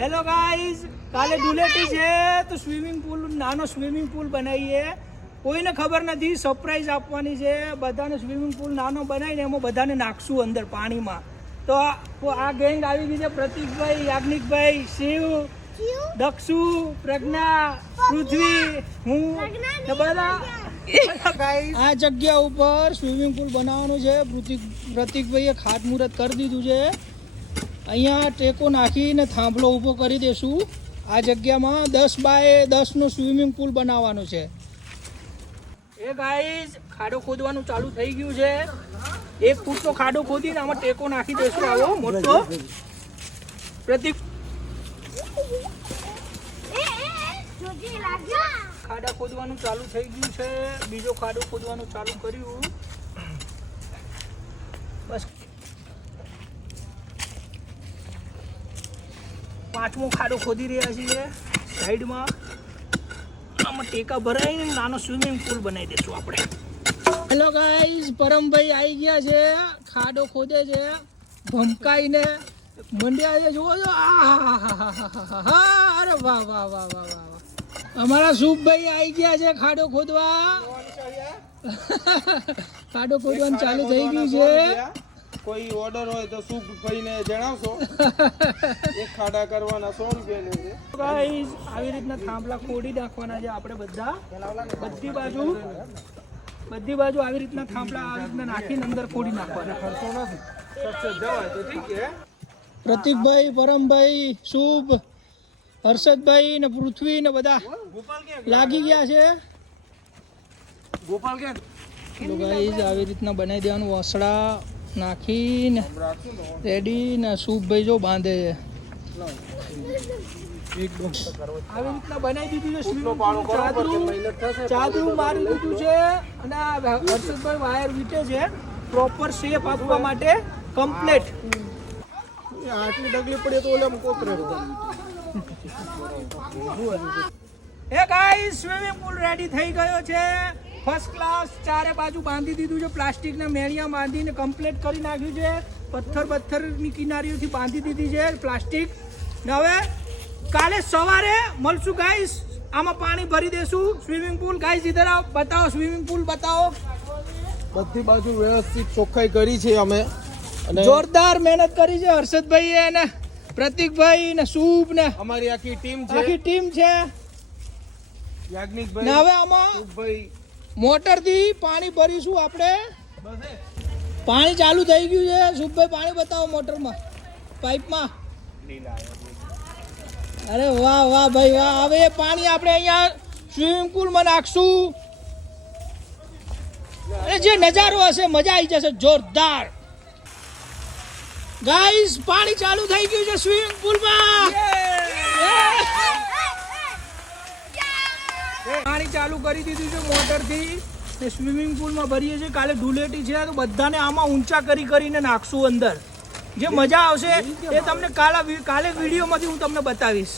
Hello guys, કાલે ધૂળેટી છે તો નાનો સ્વિમિંગ પુલ બનાવીએ. કોઈને ખબર નથી, સરપ્રાઈઝ આપવાની છે બધાને. સ્વિમિંગ પુલ નાનો બનાવીને એમાં બધાને નાખશું અંદર પાણીમાં. તો આ ગેંગ આવી ગઈ છે: પ્રતિકભાઈ, યાજ્ઞિકભાઈ, શિવ, દક્ષુ, પ્રજ્ઞા, પૃથ્વી, હું બધા. આ જગ્યા ઉપર સ્વિમિંગ પુલ બનાવવાનું છે. પ્રતિકભાઈએ ખાતમુહૂર્ત કરી દીધું છે. અહીંયા ટેકો નાખીને થાંભલો ઊભો કરી દેશું. આ જગ્યામાં 10 બાય 10 નો સ્વિમિંગ પુલ બનાવવાનો છે. એ ગાઈઝ, ખાડો ખોદવાનું ચાલુ થઈ ગયું છે. 1 ફૂટનો ખાડો ખોદીને આમાં ટેકો નાખી દેશું. આવો મોટો. પ્રતિક ખાડા ખોદવાનું ચાલુ થઈ ગયું છે. બીજો ખાડો ખોદવાનું ચાલુ કર્યું. બસ 5મો ખાડો ખોદી રહ્યા છીએ સાઈડમાં. આમાં ટેકા ભરાઈને નાનો સ્વિમિંગ પુલ બનાવી દઈશું આપણે. હેલો ગાઈઝ, પરમભાઈ આવી ગયા છે. ખાડો ખોદે છે ભમકાઈને મંડ્યા છે. જુઓ છો, અરે વાહ વાહ વાહ વાહ વાહ. અમારા શુભભાઈ આવી ગયા છે ખાડો ખોદવા. ખાડો ખોદવાનું ચાલુ થઈ ગયું છે. કોઈ ઓર્ડર હોય તો શુભભાઈને જણાવશો. એક ખાડા કરવાના 100 રૂપિયા લે છે. ગાઈઝ, આવી રીતના થાંભલા ખોદી નાખવાના છે આપણે બધા. બધી બાજુ આવી રીતના થાંભલા આવી રીતના નાખીને અંદર ખોદી નાખવાના. ખર્ચો નથી, સક્સેસ જવાય તો ઠીક છે. પ્રતિકભાઈ, પરમભાઈ, શુભ, હર્ષદભાઈ ને પૃથ્વી ને બધા લાગી ગયા છે. ગોપાલ કે તો ગાઈઝ, આવી રીતના બનાવી દેવાનું. વસડા નાખીને રેડી ને શુભભાઈ જો બાંધે છે. આવી રીતના બનાવી દીધું છે. ચાદરું મારી દીધું છે અને હર્ષદભાઈ વાયર વીટે છે પ્રોપર શેપ આપવા માટે. કમ્પ્લીટ. આટલી ડગલી પડે તો ઓલા કોતરે એ ગાઈસ, સ્વિમિંગ પુલ રેડી થઈ ગયો છે. First class. ચારે બાજુ બાંધી દીધું છે. પ્લાસ્ટિકના મેળિયા બાંધીને કમ્પ્લીટ કરી નાખ્યું છે. પથ્થરની કિનારીઓથી બાંધી દીધી છે પ્લાસ્ટિક. ને હવે કાલે સવારે મળશું ગાઈસ. આમાં પાણી ભરી દેશું. સ્વિમિંગ પુલ ગાઈસ ઇધર આવો, બતાવો સ્વિમિંગ પુલ બતાવો. બધી બાજુ વ્યવસ્થિત ચોખ્ખાઈ કરી છે અમે. અને જોરદાર મહેનત કરી છે હર્ષદભાઈ અને પ્રતિકભાઈ ને શુભ ને અમારી આખી ટીમ છે. આખી ટીમ છે. યાજ્ઞિકભાઈ, ને હવે આમાં શુભભાઈ, મોટરથી પાણી ભરીશું આપણે. પાણી ચાલુ થઈ ગયું છે. શુભભાઈ પાણી બતાવો મોટરમાં, પાઇપમાં. અરે વાહ વાહ ભાઈ વાહ. હવે એ પાણી આપણે અહીંયા સ્વિમિંગ પુલમાં નાખશું. અને જે નજારો હશે મજા આવી જશે જોરદાર. ગાઈસ, પાણી ચાલુ થઈ ગયું છે સ્વિમિંગ પુલમાં. પાણી ચાલુ કરી દીધું છે મોટરથી. સ્વિમિંગ પુલમાં ભરીએ છીએ. કાલે ધૂળેટી છે તો બધાને આમાં ઊંચા કરીને નાખશું અંદર. જે મજા આવશે એ તમને કાલે વિડીયોમાંથી હું તમને બતાવીશ.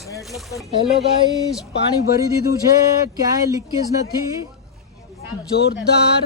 હેલો ગાઈસ, પાણી ભરી દીધું છે. ક્યાંય લીકેજ નથી. જોરદાર.